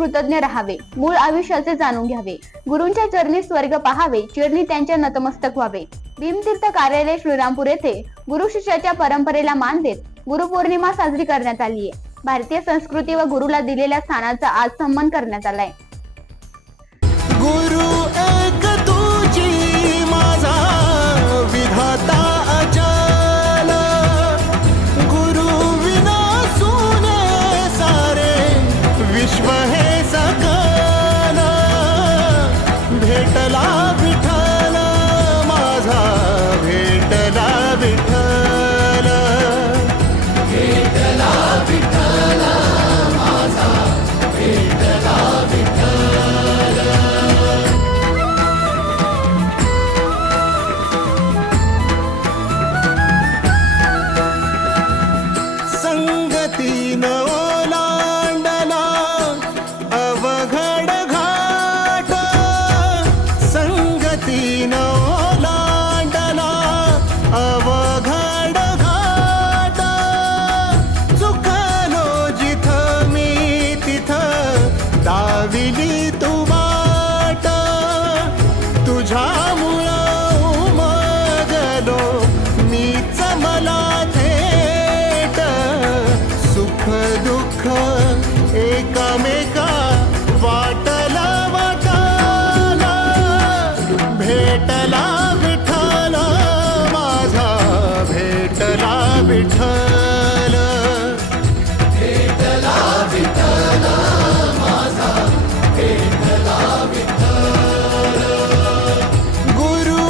कृतज्ञ राहावे, मूळ आयुष्याचे जाणून घ्यावे, गुरूंच्या चरणी स्वर्ग पाहावे, चरणी त्यांच्या नतमस्तक व्हावे। भीमतीर्थ कार्यालय श्रीरामपूर येथे गुरु शिष्याच्या परंपरेला मान देत गुरुपौर्णिमा साजरी करण्यात आली आहे। भारतीय संस्कृती व गुरुला दिलेल्या स्थानाचा आज सन्मान करण्यात आलाय। गुरु एक तुझी माझा विधाता अचल, गुरु विना सुने सारे विश्व हे सकल। भेटला विठ्ठल माझा, भेटला विठ्ठल, भेटला विठ्ठल माझा, भेटला विठ्ठल। संगतीन ओलांडला अवघड घाट, संगतीन ओलांडला अवघड घाट। चुकलो जिथं मी तिथं दाविली तू वाट, तुझ्यामुळं उमगलो मीच मला थेट। सुख दुःख एकामेका वाटला वाटाला, भेटला विठ्ठल माझा, भेटला विठ्ठल, भेटला विठ्ठल माझा, भेटला विठ्ठल। गुरु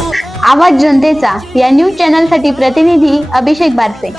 आवाज जनतेचा या न्यूज चॅनल साठी प्रतिनिधी अभिषेक बारसे।